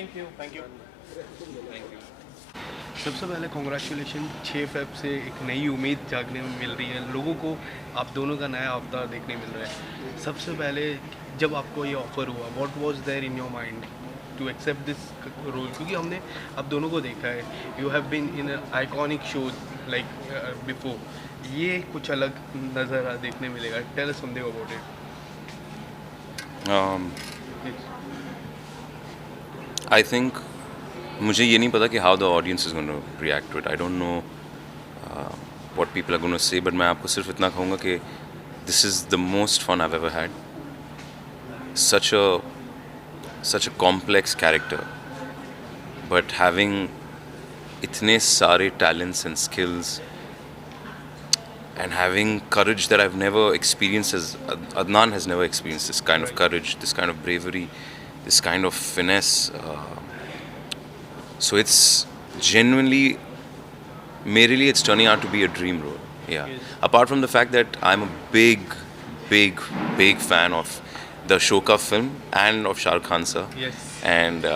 Thank you thank you. सबसे पहले congratulation, 6 Feb से एक नई उम्मीद जागने में मिल रही है लोगों को। आप दोनों का नया अवतार देखने मिल रहा है। सबसे पहले जब आपको ये ऑफ़र हुआ, what was there in your mind to accept this role? क्योंकि हमने आप दोनों को देखा है, you have been in iconic shows like before. ये कुछ अलग नज़र देखने मिलेगा। Tell us something about it. I think मुझे ये नहीं पता कि how the audience is going to react to it. I don't know what people are going to say, but मैं आपको सिर्फ इतना कहूँगा कि this is the most fun I have ever had. Such a complex character, but having इतने सारे talents and skills and having courage that I've never experienced, as Adnan has never experienced, this kind of courage, this kind of bravery, this kind of finesse. So it's genuinely, merely it's turning out to be a dream role. Yeah. Yes. Apart from the fact that I'm a big fan of the Ashoka film and of Shah Rukh Khan sir. Yes. And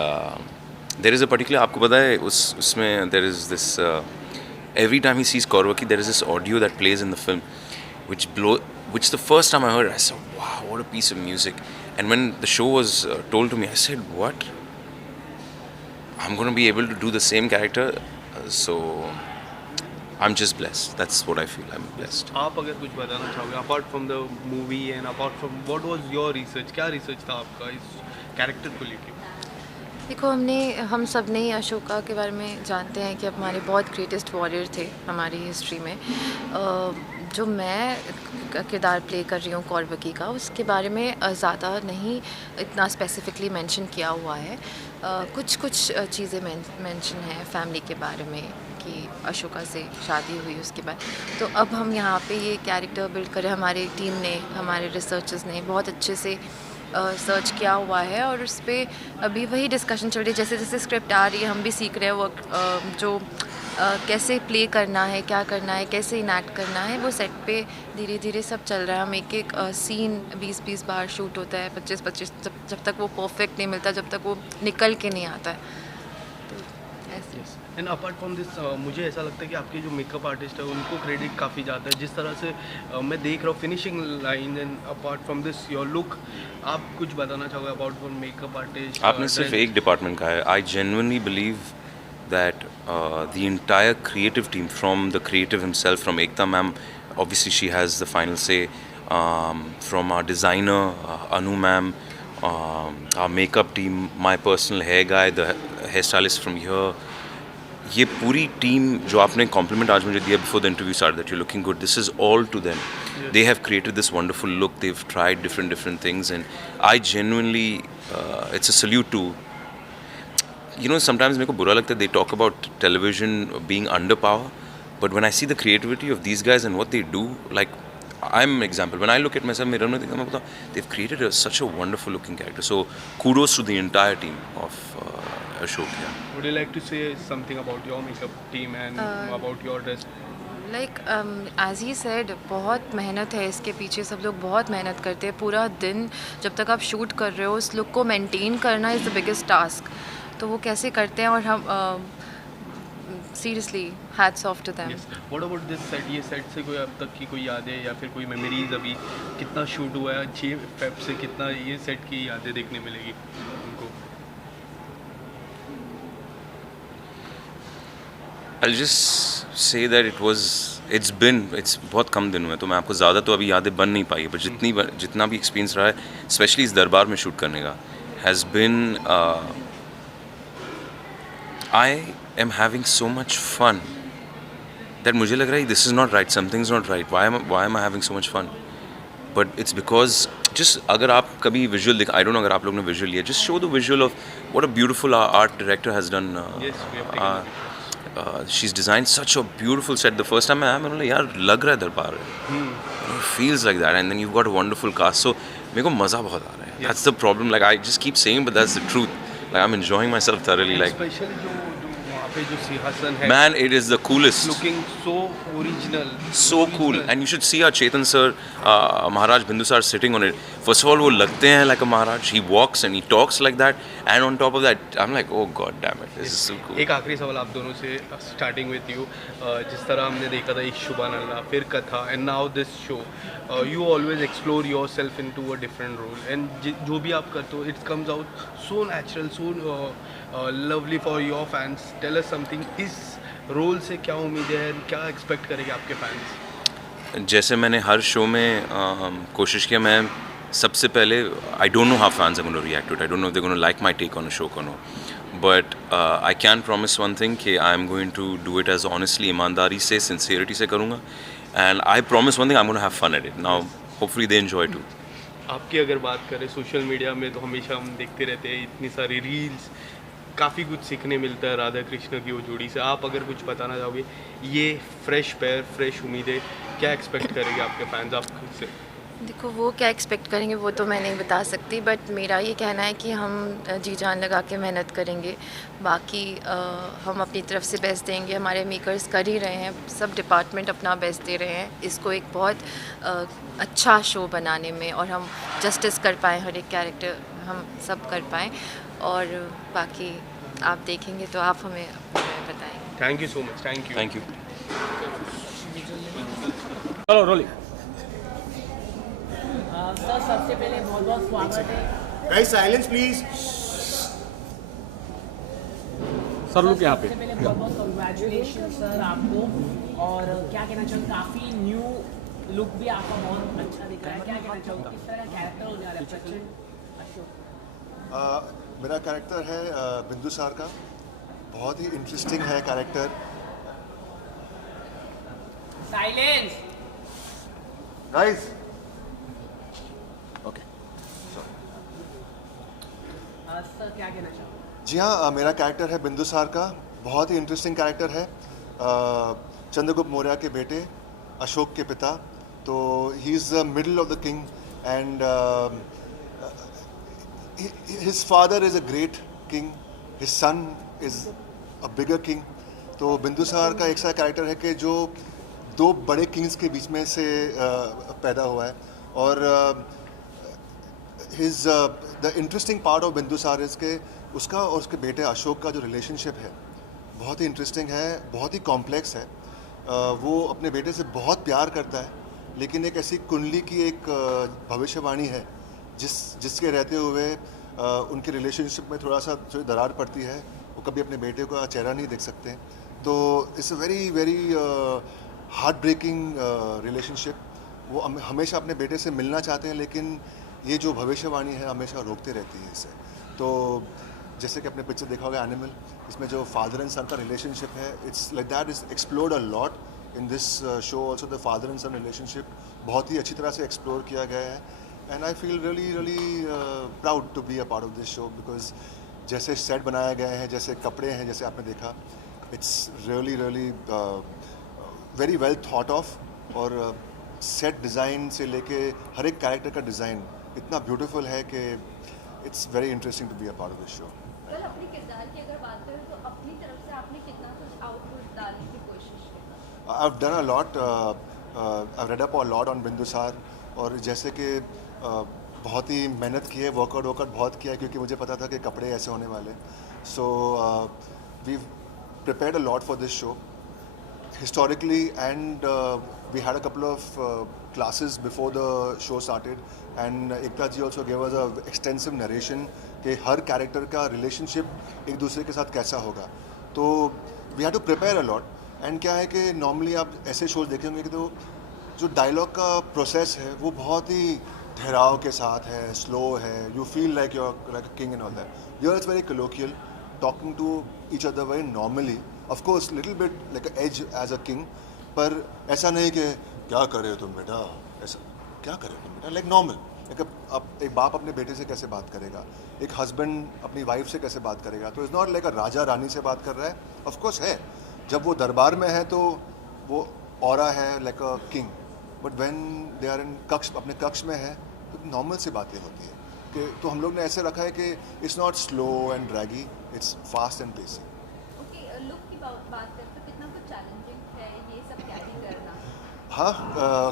there is a particular, आपको पता है उसमें there is this every time he sees Korvaki, there is this audio that plays in the film, which the first time I heard, I said, wow, what a piece of music. And when the show was told to me, I said, what? I'm going to be able to do the same character, so I'm just blessed. That's what I feel. I'm blessed. आप अगर कुछ बताना चाहोगे apart from the movie and apart from what was your research, क्या research था आपका इस character को लेके? देखो, हम सब ने अशोका के बारे में जानते हैं कि हमारे बहुत ग्रेटेस्ट वॉरियर थे हमारी हिस्ट्री में। जो मैं किरदार प्ले कर रही हूँ कौरवकी का, उसके बारे में ज़्यादा नहीं इतना स्पेसिफिकली मेंशन किया हुआ है। कुछ चीज़ें मेंशन हैं फैमिली के बारे में कि अशोका से शादी हुई उसके बाद। तो अब हम यहाँ पे ये कैरेक्टर बिल्ड करें, हमारी टीम ने, हमारे रिसर्चर्स ने बहुत अच्छे से सर्च किया हुआ है और उस पर अभी वही डिस्कशन चल रही है। जैसे जैसे स्क्रिप्ट आ रही है हम भी सीख रहे हैं वो जो कैसे प्ले करना है, क्या करना है, कैसे इनैक्ट करना है, वो सेट पे धीरे धीरे सब चल रहा है। हम एक सीन 20-20 बार शूट होता है, 25-25, जब तक वो परफेक्ट नहीं मिलता, जब तक वो निकल के नहीं आता है। तो ऐसे एंड अपार्ट फ्रॉम दिस मुझे ऐसा लगता है कि आपके जो मेकअप आर्टिस्ट है उनको क्रेडिट काफ़ी ज़्यादा है। जिस तरह से मैं देख रहा हूँ finishing line and apart from this your look, आप कुछ बताना चाहोगे अबाउट फॉर मेकअप आर्टिस्ट? आपने सिर्फ एक डिपार्टमेंट का है। I genuinely believe that the entire creative team, from the creative himself, from Ekta ma'am, obviously she has the final say, from our designer Anu ma'am, our makeup team, my personal hair guy, the hairstylist from here, ये पूरी team जो आपने compliment आज मुझे दिया before the interview started that you're looking good, this is all to them. Yes. They have created this wonderful look, they've tried different things, and I genuinely it's a salute to, you know, sometimes मेरे को बुरा लगता है they talk about television being under power, but when I see the creativity of these guys and what they do, like I'm an example. When I look at myself mirror में देखता मैं बोलता हूँ they've created such a wonderful looking character. So kudos to the entire team of Ashok. Yeah. Would you like to say something about your makeup team and about your dress? Like as he said, बहुत मेहनत है इसके पीछे, सब लोग बहुत मेहनत करते हैं पूरा दिन। जब तक आप शूट कर रहे हो, उस लुक को मेंटेन करना इज़ द बिगेस्ट टास्क। तो वो कैसे करते हैं और हम seriously hats off to them. What about this set? ये सेट से कोई अब तक की कोई यादें या फिर कोई मेमोरीज? अभी कितना शूट हुआ है 6 फेब से, कितना ये सेट की यादें देखने मिलेगी उनको? I'll just say that it's बहुत कम दिन हुए, तो मैं आपको ज़्यादा तो अभी यादें बन नहीं पाई, पर जितना भी एक्सपीरियंस रहा है, स्पेशली इस दरबार में शूट करने का, has been I am having so much fun that मुझे लग रहा है this is not right, something's not right, why am I having so much fun? But it's because just अगर आप कभी visual I don't know अगर आप लोग ने visual लिया, just show the visual of what a beautiful art director has done. Yes, we have taken she's designed such a beautiful set. The first time I am, मैंने यार लग रहा है दरबार है, it feels like that, and then you've got a wonderful cast, so मेरे को मज़ा बहुत आ रहा है. That's the problem, like I just keep saying, but that's the truth. Like I'm enjoying myself thoroughly. Like specially जो वहाँ पे जो सिंहासन है, man, it is the coolest. looking so original, So cool, and you should see our Chetan sir, Maharaj Bindusar sitting on it. First of all, वो लगते हैं like a Maharaj. He walks and he talks like that, and on top of that, I'm like, oh god damn it, this is so cool. एक आखिरी सवाल आप दोनों से, starting with you. जिस तरह हमने देखा था एक शुभा नल्ला, फिर कथा, and now this show, you always explore yourself into a different role, and जो भी आप करते हो it comes out so natural, so lovely for your fans. Tell us something, इस रोल से क्या उम्मीद है, क्या एक्सपेक्ट करेंगे आपके फैंस? जैसे मैंने हर शो में कोशिश किया, मैं सबसे पहले I don't know how fans are gonna react to it, I don't know if they gonna like my take on a show no, but I can promise one thing कि I am going to do it as honestly, ईमानदारी से, sincerity से करूँगा, and I promise one thing, I am gonna have fun at it. Now hopefully they enjoy too. आपकी अगर बात करें social media में, तो हमेशा हम देखते रहते हैं इतनी सारी रील्स, काफ़ी कुछ सीखने मिलता है राधा कृष्ण की वो जोड़ी से। आप अगर कुछ बताना चाहोगे, ये फ्रेश पैर, फ्रेश उम्मीदें, क्या एक्सपेक्ट करेंगे आपके फैंस आपसे? देखो, वो क्या एक्सपेक्ट करेंगे वो तो मैं नहीं बता सकती, बट मेरा ये कहना है कि हम जी जान लगा के मेहनत करेंगे। बाकी हम अपनी तरफ से बेस्ट देंगे, हमारे मेकर्स कर ही रहे हैं, सब डिपार्टमेंट अपना बेस्ट दे रहे हैं इसको एक बहुत अच्छा शो बनाने में, और हम जस्टिस कर पाएँ, हर एक कैरेक्टर हम सब कर पाएँ, और बाकी आप देखेंगे तो आप हमें बताएंगे। Thank you so much, thank you. Thank you. चलो रोलिंग। सर सबसे पहले बहुत बहुत स्वागत है। Guys silence please. Sir look यहाँ पे। सबसे पहले बहुत बहुत कंग्रेचुलेशन सर आपको, और क्या कहना चाहूँ, काफ़ी न्यू लुक भी आपका बहुत अच्छा दिख रहा है। क्या कहना चाहूँ, किस तरह का कैरेक्टर हो जा रहा है प्रचंड अशोक? मेरा कैरेक्टर है बिंदुसार का, बहुत ही इंटरेस्टिंग है कैरेक्टर। साइलेंस। गाइस सर क्या कहना चाहूँ? जी हाँ, मेरा कैरेक्टर है बिंदुसार का, बहुत ही इंटरेस्टिंग कैरेक्टर है। चंद्रगुप्त मौर्य के बेटे, अशोक के पिता। तो he is the middle of the king, and his father is a great king, his son is a bigger king। तो बिंदुसार का एक सा कैरेक्टर है कि जो दो बड़े किंग्स के बीच में से पैदा हुआ है, और the interesting part of Bindusara is के उसका और उसके बेटे अशोक का जो रिलेशनशिप है बहुत ही इंटरेस्टिंग है, बहुत ही कॉम्प्लेक्स है। वो अपने बेटे से बहुत प्यार करता है, लेकिन एक ऐसी कुंडली की एक भविष्यवाणी है जिसके रहते हुए उनके रिलेशनशिप में थोड़ा सा जो दरार पड़ती है, वो कभी अपने बेटे का चेहरा नहीं देख सकते। तो it's a very very heartbreaking relationship. वो हमेशा अपने बेटे से मिलना चाहते हैं, लेकिन ये जो भविष्यवाणी है हमेशा रोकते रहती है इसे। तो जैसे कि अपने पिक्चर देखा होगा एनिमल, इसमें जो फादर एंड सन का रिलेशनशिप है, it's like that is explored a lot in this show also. The father and son relationship बहुत ही अच्छी तरह से एक्सप्लोर किया गया है, and I feel really proud to be a part of this show, because जैसे सेट बनाया गया है, जैसे कपड़े हैं, जैसे आपने देखा, it's really very well thought of, और सेट डिज़ाइन से लेके हर एक कैरेक्टर का डिज़ाइन इतना ब्यूटीफुल है कि it's very interesting to be a part of this show. कल अपने किरदार की अगर बात करें तो अपनी तरफ से आपने कितना कुछ आउटपुट डालने की कोशिश की? I've done a lot, I've read up a lot on Bindusara, और जैसे कि बहुत ही मेहनत की है, वर्कआउट बहुत किया है, क्योंकि मुझे पता था कि कपड़े ऐसे होने वाले। So we prepared a lot for this show historically, and we had a couple of classes before the show started, and Ekta ji also gave us a extensive narration कि हर कैरेक्टर का रिलेशनशिप एक दूसरे के साथ कैसा होगा। तो we have to prepare a lot, and क्या है कि नॉर्मली आप ऐसे शोज देखे होंगे कि तो जो डायलॉग का प्रोसेस है वो बहुत ही ठहराव के साथ है, स्लो है, you feel like you are like a king and all that. Here it's very colloquial, talking to each other very normally, of course little bit like as as a king, पर ऐसा नहीं कि क्या कर रहे हो तुम बेटा, ऐसा क्या कर रहे हो तुम बेटा, लाइक नॉर्मल। एक बाप अपने बेटे से कैसे बात करेगा, एक हस्बैंड अपनी वाइफ से कैसे बात करेगा। तो इट्स नॉट लाइक अ राजा रानी से बात कर रहा है, ऑफ कोर्स है, जब वो दरबार में है तो वो ऑरा है like a king, but when they are in कक्ष, अपने कक्ष में है, तो नॉर्मल सी बातें होती हैं कि तो हम लोग ने ऐसे रखा है कि it's not slow and draggy, it's fast and pacey. Okay, look की बात करते तो कितना कुछ चैलेंजिंग है ये सब कैरी करना? हाँ,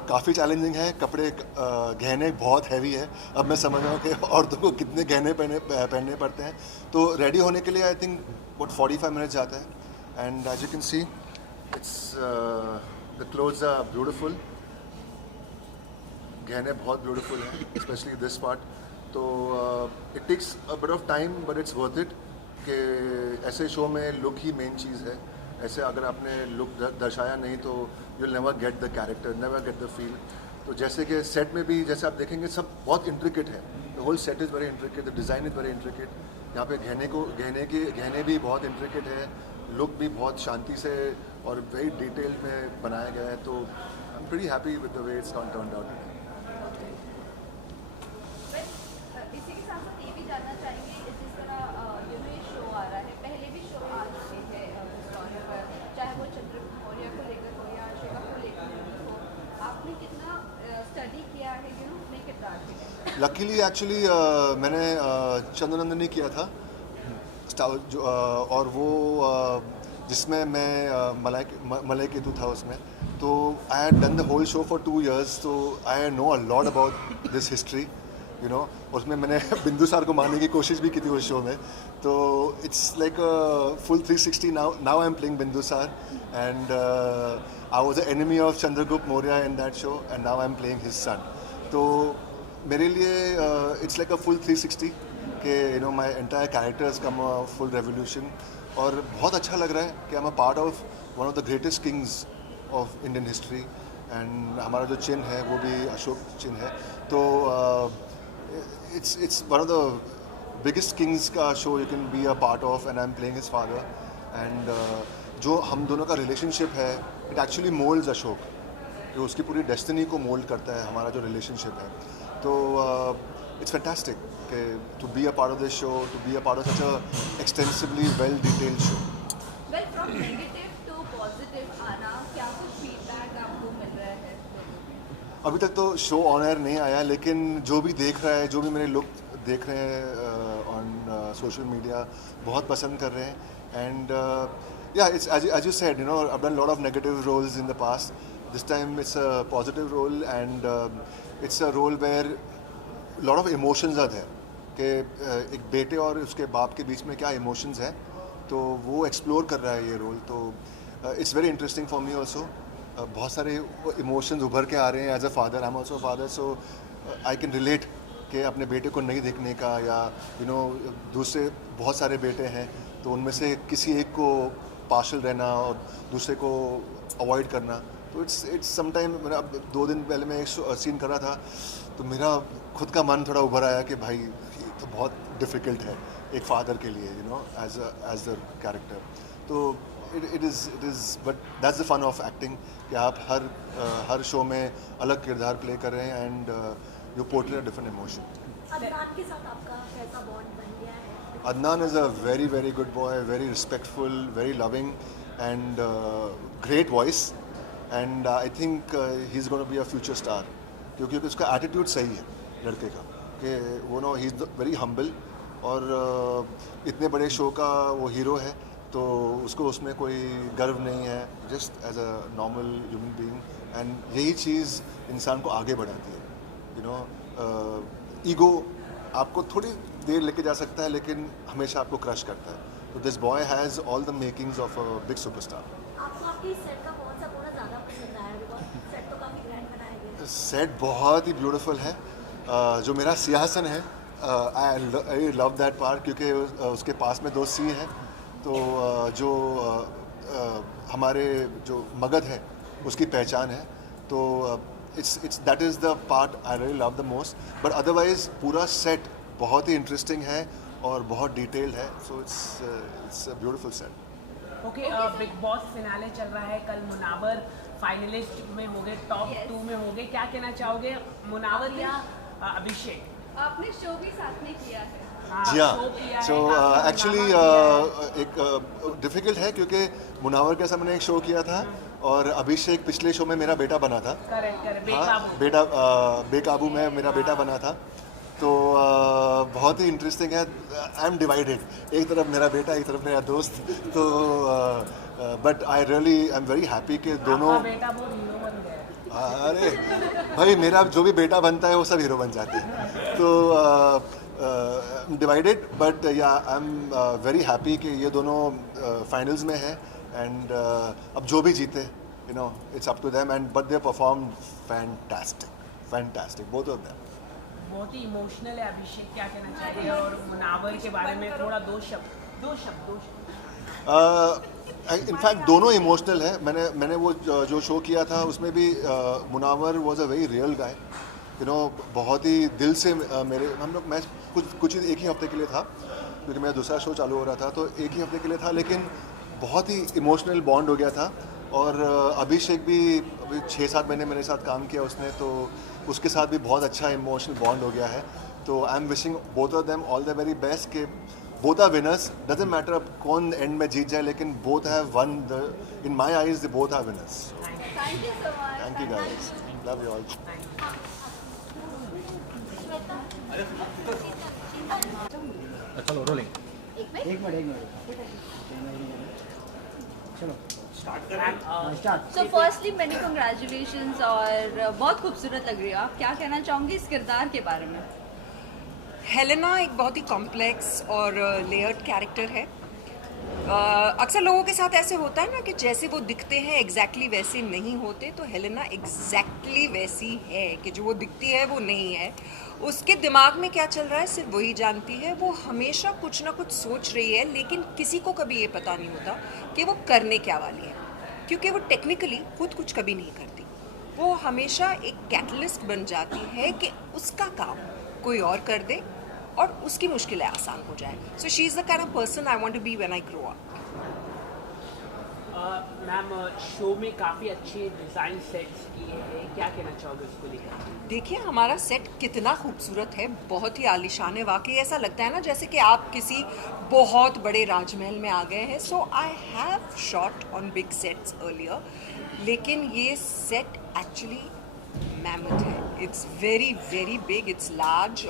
काफ़ी चैलेंजिंग है। कपड़े गहने बहुत हैवी है। अब मैं समझ रहा हूँ कि औरतों को कितने गहने पहनने पड़ते हैं। तो रेडी होने के लिए आई थिंक अबाउट 45 मिनट्स जाता है। And as you can see it's the clothes are beautiful. गहने बहुत ब्यूटीफुल हैं, स्पेशली दिस पार्ट। तो it takes a bit of time but it's worth it कि ऐसे शो में लुक ही मेन चीज़ है। ऐसे अगर आपने लुक दर्शाया नहीं तो you will never get the character, never get the feel. तो जैसे कि सेट में भी जैसे आप देखेंगे सब बहुत इंट्रिकेट है। The whole set is very intricate, the design is very intricate. यहाँ पे गहने भी बहुत इंट्रिकेट है। लुक भी बहुत शांति से और वेरी डिटेल में बनाया गया है। तो I am pretty happy with the way it's turned out. इसी के साथ साथ ये भी जानना चाहेंगे, जिस तरह ये शो आ रहा है, पहले भी शो आ चुके हैं रेस्टोरेंट पर, चाहे वो चंद्रगुप्त मौर्य को लेकर हो या अशोका को लेकर हो, आपने कितना स्टडी किया है अपने किरदार के लिए? लकीली एक्चुअली मैंने चंद्रनंदनी किया था और वो जिसमें मैं मलय केतु था उसमें। तो I had done the whole show for 2 years, तो I know a lot about this history, you know. उसमें मैंने बिंदुसार को मारने की कोशिश भी की थी उस शो में। तो it's like full 360 now I am playing Bindusara and I was the enemy of Chandragupta Maurya in that show and now I am playing his son. तो मेरे लिए इट्स लाइक अ फुल 360 कि you know my entire characters come a full revolution. और बहुत अच्छा लग रहा है कि I am a part of one of the greatest kings of Indian history. And हमारा जो चिन्ह है वो भी अशोक चिन्ह है। तो it's one of the biggest kings का show you can be a part of and I'm playing his father and जो हम दोनों का relationship है it actually molds अशोक, जो उसकी पूरी destiny को mold करता है हमारा जो relationship है। तो it's fantastic कि to be a part of this show, to be a part of such a extensively well detailed show। Well, from negative to positive आना, क्या कुछ फीडबैक आपको मिल रहा है? अभी तक तो शो ऑन एयर नहीं आया, लेकिन जो भी देख रहा है, जो भी मेरे लोग देख रहे हैं ऑन सोशल मीडिया, बहुत पसंद कर रहे हैं। एंड या it's as you said, you know, I have done lot of negative roles in the past. This time it's a positive role and it's a role where lot of emotions are there कि एक बेटे और उसके बाप के बीच में क्या emotions हैं, तो वो एक्सप्लोर कर रहा है ये रोल। तो it's very interesting for me also. बहुत सारे इमोशंस उभर के आ रहे हैं as a father. I am also father, so I can relate कि अपने बेटे को नहीं देखने का, या यू नो दूसरे बहुत सारे बेटे हैं तो उनमें से किसी एक को पार्शल रहना और दूसरे को अवॉइड करना। तो इट्स समटाइम। अब 2 दिन पहले मैं एक सीन कर रहा था तो मेरा खुद का मन थोड़ा उभर आया कि भाई ये तो बहुत डिफ़िकल्ट है एक फादर के लिए, you know, as the character. तो it is but that's the fun of acting कि आप हर शो में अलग किरदार प्ले कर रहे हैं and you portray a different emotion. Adnan के साथ आपका कैसा बॉन्ड बन गया है? Adnan is a very very good boy, very respectful, very loving and great voice and I think he is gonna be a future star, क्योंकि उसका एटीट्यूड सही है लड़के का कि वो know he is very humble और इतने बड़े शो का वो हीरो है तो उसको उसमें कोई गर्व नहीं है, just as a normal human being. And यही चीज़ इंसान को आगे बढ़ाती है, यू नो। ईगो आपको थोड़ी देर लेके जा सकता है लेकिन हमेशा आपको क्रश करता है। तो this boy has all the makings of a big superstar. आपको आपकी सेट का कौन सा कोना ज़्यादा पसंद आया? बिकॉज सेट तो काफ़ी ग्रैंड बनाया गया है। सेट बहुत ही ब्यूटीफुल है। जो मेरा सिंहासन है, आई लव दैट पार्ट, क्योंकि उसके पास में 2 सिंह हैं। तो जो हमारे जो मगध है उसकी पहचान है। तो it's that is the part I really love the most. But otherwise पूरा सेट बहुत ही इंटरेस्टिंग है और बहुत डिटेल्ड है। So it's a beautiful set. Okay, big boss finale चल रहा है, कल मुनावर फाइनलिस्ट में हो गए, टॉप 2 में हो गए, क्या कहना चाहोगे मुनावर या अभिषेक? आपने शो भी साथ में किया है। जी हाँ, सो एक्चुअली एक डिफ़िकल्ट है क्योंकि मुनावर के साथ मैंने एक शो किया था और अभिषेक पिछले शो में मेरा बेटा बना था। करेक्ट, हाँ, बेटा बेकाबू में मेरा बेटा बना था। तो बहुत ही इंटरेस्टिंग है। आई एम डिवाइडेड, एक तरफ मेरा बेटा, एक तरफ मेरा दोस्त। तो but I am very happy कि दोनों बेटा बहुत हीरो बन गया। अरे भाई, मेरा जो भी बेटा बनता है वो सब हीरो बन जाते हैं, तो डिवाइडेड, बट या आई एम वेरी हैप्पी कि ये दोनों फाइनल्स में है, एंड अब जो भी जीते, you know, it's up to them, and but they perform fantastic both of them. बहुत ही इमोशनल है अभिषेक, क्या कहना चाहिए? और मुनावर के बारे में थोड़ा दो शब्द। इनफैक्ट दोनों इमोशनल है। मैंने वो जो शो किया था उसमें भी Munawar was a very real guy, you know, बहुत ही दिल से मैं कुछ एक ही हफ्ते के लिए था, क्योंकि मेरा दूसरा शो चालू हो रहा था, तो एक ही हफ्ते के लिए था, लेकिन बहुत ही इमोशनल बॉन्ड हो गया था। और अभिषेक भी अभी 6-7 महीने मेरे साथ काम किया उसने, तो उसके साथ भी बहुत अच्छा इमोशनल बॉन्ड हो गया है। तो I am wishing both of them all the very best, के both are winners, doesn't matter अब कौन एंड में जीत जाए, लेकिन both have won, in my eyes they both are winners. Thank you so much. Thank you guys, love you all. चलो rolling. So firstly many congratulations और बहुत खूबसूरत लग रही हो आप, क्या कहना चाहूँगी इस किरदार के बारे में? हेलेना एक बहुत ही कॉम्प्लेक्स और लेयर्ड कैरेक्टर है। अक्सर लोगों के साथ ऐसे होता है ना कि जैसे वो दिखते हैं एग्जैक्टली वैसे नहीं होते, तो हेलेना एग्जैक्टली वैसी है कि जो वो दिखती है वो नहीं है। उसके दिमाग में क्या चल रहा है सिर्फ वही जानती है। वो हमेशा कुछ ना कुछ सोच रही है, लेकिन किसी को कभी ये पता नहीं होता कि वो करने क्या वाली है, क्योंकि वो टेक्निकली खुद कुछ कभी नहीं करती। वो हमेशा एक कैटलिस्ट बन जाती है कि उसका काम कोई और कर दे और उसकी मुश्किलें आसान हो जाए। So she is the kind of person I want to be when I grow up. Ma'am, show में काफ़ी अच्छे डिज़ाइन सेट्स किए हैं, क्या कहना चाहोगे उसको लेकर? देखिए हमारा सेट कितना खूबसूरत है, बहुत ही आलीशान है। वाकई ऐसा लगता है ना जैसे कि आप किसी बहुत बड़े राजमहल में आ गए हैं। So I have shot on big sets earlier, लेकिन ये सेट एक्चुअली मैमथ है। It's very very big, it's large.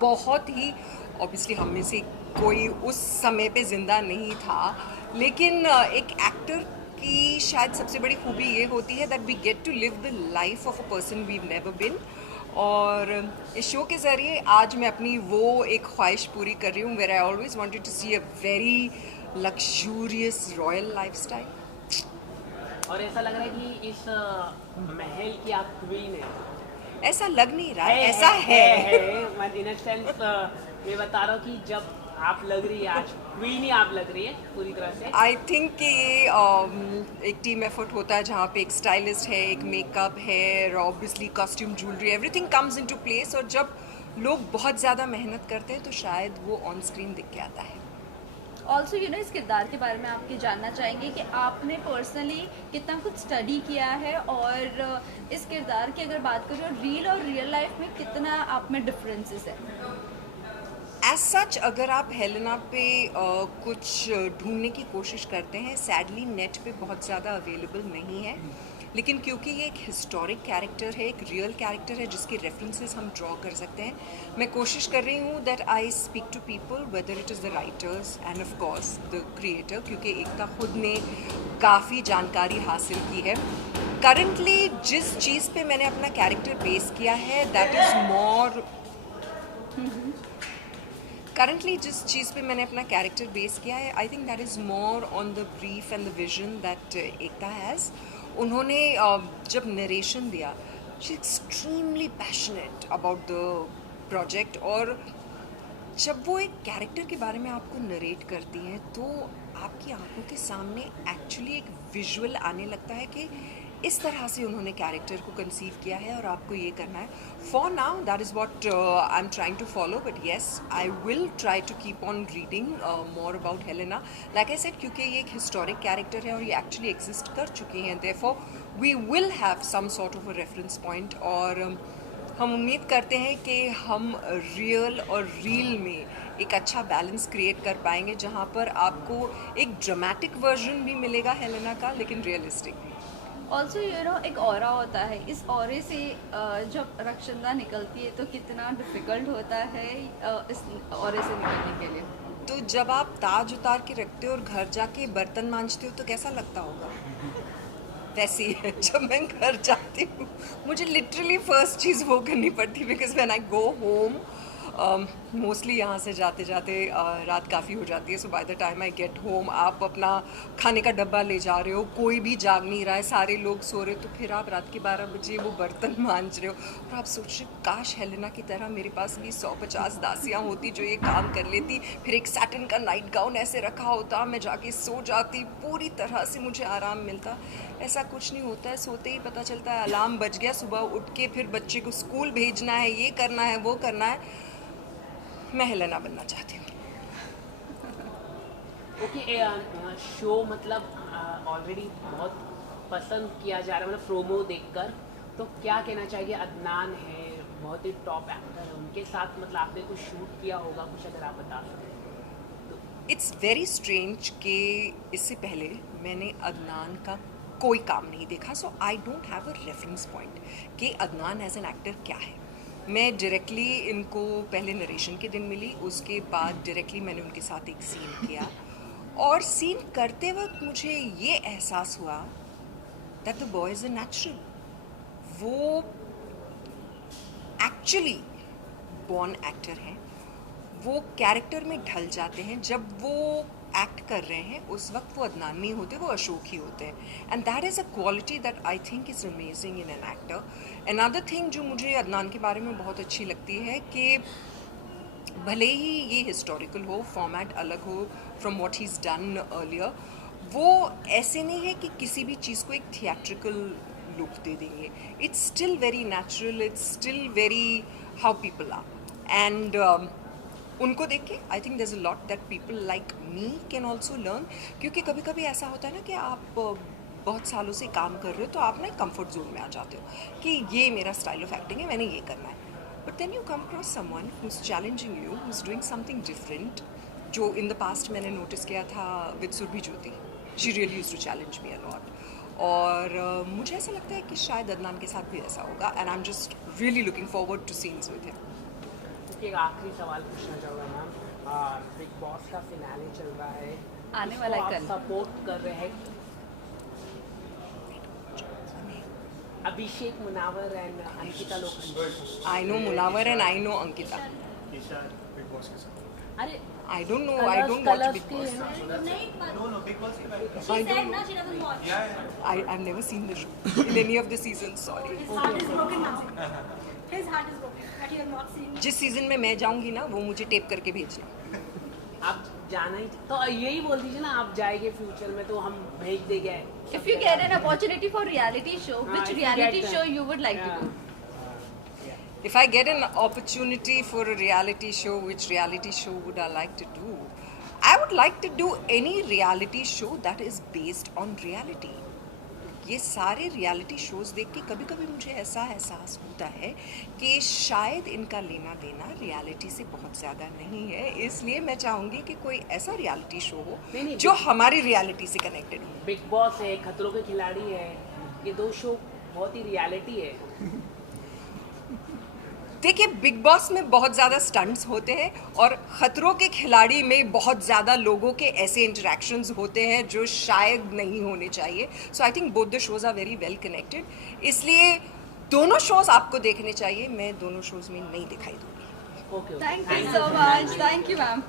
बहुत ही ऑब्वियसली हम में से कोई उस समय पे ज़िंदा नहीं था, लेकिन एक एक्टर की शायद सबसे बड़ी खूबी ये होती है that we get to live the life of a person we have never been. और इस शो के ज़रिए आज मैं अपनी वो एक ख्वाहिश पूरी कर रही हूँ, where I always wanted to see a very luxurious royal lifestyle. और ऐसा लग रहा है कि इस महल की आप क्वीन है। ऐसा लग नहीं रहा है, ऐसा है। इन सेंस मैं बता रहा हूँ कि जब आप लग रही है आज क्वीन ही आप लग रही है पूरी तरह से। आई थिंक कि ये एक टीम एफर्ट होता है जहाँ पे एक स्टाइलिस्ट है, एक मेकअप है, obviously costume, jewellery, everything comes into place. और जब लोग बहुत ज़्यादा मेहनत करते हैं तो शायद वो ऑन स्क्रीन दिख के आता है। ऑल्सो यू नो इस किरदार के बारे में आपके जानना चाहेंगे कि आपने पर्सनली कितना कुछ स्टडी किया है, और इस किरदार की अगर बात करें रील और रियल लाइफ में कितना आप में डिफरेंसेस है? एज सच अगर आप हेलेना पे कुछ ढूंढने की कोशिश करते हैं, सैडली नेट पे बहुत ज़्यादा अवेलेबल नहीं है, लेकिन क्योंकि ये एक हिस्टोरिक कैरेक्टर है, एक रियल कैरेक्टर है जिसके रेफरेंसेस हम ड्रॉ कर सकते हैं, मैं कोशिश कर रही हूँ that I speak to people whether it is the writers and of course the creator, क्योंकि एकता खुद ने काफ़ी जानकारी हासिल की है। करंटली जिस चीज़ पे मैंने अपना कैरेक्टर बेस किया है दैट इज़ मोर करंटली जिस चीज़ पे मैंने अपना कैरेक्टर बेस किया है, I think that is more on the brief and the vision that Ekta has. उन्होंने जब नरेशन दिया, she extremely passionate about the project, और जब वो एक कैरेक्टर के बारे में आपको नरेट करती हैं तो आपकी आंखों के सामने एक्चुअली एक विजुअल आने लगता है कि इस तरह से उन्होंने कैरेक्टर को कंसीव किया है और आपको ये करना है। For now that is what I am trying to follow, but yes I will try to keep on reading more about Helena, like I said, क्योंकि ये एक हिस्टोरिक कैरेक्टर है और ये एक्चुअली एग्जिस्ट कर चुकी हैं। Therefore we will have some sort of a reference point, और हम उम्मीद करते हैं कि हम रियल और रील में एक अच्छा बैलेंस क्रिएट कर पाएंगे, जहाँ पर आपको एक ड्रामेटिक वर्जन भी मिलेगा हेलेना का, लेकिन रियलिस्टिक भी। ऑल्सो यू नो एक ऑरा होता है, इस ऑरे से जब रक्षंदा निकलती है तो कितना डिफ़िकल्ट होता है इस ऑरे से निकलने के लिए? तो जब आप ताज उतार के रखते हो और घर जाके बर्तन मांजते हो तो कैसा लगता होगा? वैसे ही है। जब मैं घर जाती हूँ मुझे लिटरली फर्स्ट चीज़ वो करनी पड़ती है, because when I go home mostly यहाँ से जाते जाते रात काफ़ी हो जाती है। So by the time I get home आप अपना खाने का डब्बा ले जा रहे हो, कोई भी जाग नहीं रहा है, सारे लोग सो रहे हो, तो फिर आप रात के 12 बजे वो बर्तन मांज रहे हो और आप सोच रहे हो काश हेलेना की तरह मेरे पास भी 150 दासियाँ होती जो ये काम कर लेती, फिर एक सैटिन का नाइट गाउन ऐसे रखा होता, मैं जाके सो जाती, पूरी तरह से मुझे आराम मिलता। ऐसा कुछ नहीं होता है, सोते ही पता चलता है अलार्म बज गया, सुबह उठ के फिर बच्चे को स्कूल भेजना है, ये करना है, वो करना है। मैं हेलेना बनना चाहती हूँ। ओके, शो मतलब ऑलरेडी बहुत पसंद किया जा रहा है, मतलब प्रोमो देखकर, तो क्या कहना चाहिए? अदनान है, बहुत ही टॉप एक्टर है, उनके साथ मतलब आपने कुछ शूट किया होगा, कुछ अगर आप बता सकें। इट्स वेरी स्ट्रेंज कि इससे पहले मैंने अदनान का कोई काम नहीं देखा, so I don't have a reference point कि अदनान एज एन एक्टर क्या है। मैं डायरेक्टली इनको पहले नरेशन के दिन मिली, उसके बाद डायरेक्टली मैंने उनके साथ एक सीन किया और सीन करते वक्त मुझे ये एहसास हुआ that the boy is a natural. वो एक्चुअली बॉर्न एक्टर हैं, वो कैरेक्टर में ढल जाते हैं। जब वो एक्ट कर रहे हैं उस वक्त वो अदनान नहीं होते, वो अशोक ही होते हैं, and that is a quality that I think is amazing in an actor. Another thing जो मुझे अदनान के बारे में बहुत अच्छी लगती है कि भले ही ये हिस्टोरिकल हो, फॉर्मेट अलग हो from what he is done earlier, वो ऐसे नहीं है कि किसी भी चीज़ को एक थिएट्रिकल लुक दे देंगे। It's still very natural, it's still very how people are, and उनको देख के I think there is a lot that people like me can also learn. क्योंकि कभी कभी ऐसा होता है ना कि आप बहुत सालों से काम कर रहे हो तो आप ना कंफर्ट जोन में आ जाते हो कि ये मेरा स्टाइल ऑफ एक्टिंग है, मैंने ये करना है, but then you come across someone who is challenging you, who is doing something different, जो इन द पास्ट मैंने नोटिस किया था with Surbhi Jyoti. She really used to challenge me a lot, और मुझे ऐसा लगता है कि शायद अदनान के साथ भी ऐसा होगा, and I am just really looking forward to scenes with him. एक आखिरी सवाल पूछना चाहूँगा मैम, बिग बॉस का फिनाले चल रहा है, आने वाला है कल, सपोर्ट कर रहे हैं Abhishek Munawar and Ankita Lokhande. I know Munawar and I know Ankita. अरे I don't know. I don't watch Big Boss. I've never seen the show in any of the seasons. Sorry. His heart is broken now. His heart is broken that you have not seen. जिस season में मैं जाऊंगी ना वो मुझे tape करके भेजना। आप जाना ही तो यही बोल दीजिए ना, आप जाएंगे फ्यूचर में तो हम भेज देंगे। If you get an opportunity for reality show, which reality show you would like to do? If I get an opportunity for a reality show, which reality show would I like to do? I would like to do any reality show that is based on reality. ये सारे reality shows देख के कभी कभी मुझे ऐसा एहसास होता है कि शायद इनका लेना देना रियलिटी से बहुत ज़्यादा नहीं है, इसलिए मैं चाहूँगी कि कोई ऐसा रियलिटी शो हो जो हमारी रियलिटी से कनेक्टेड हो। बिग बॉस है, खतरों के खिलाड़ी है, ये दो शो बहुत ही रियलिटी है। देखिए, बिग बॉस में बहुत ज़्यादा स्टंट्स होते हैं और ख़तरों के खिलाड़ी में बहुत ज़्यादा लोगों के ऐसे इंटरेक्शंस होते हैं जो शायद नहीं होने चाहिए। So I think both the shows are very well connected, इसलिए दोनों शोज़ आपको देखने चाहिए। मैं दोनों शोज़ में नहीं दिखाई दूँगी। Thank you so much. Thank you, ma'am.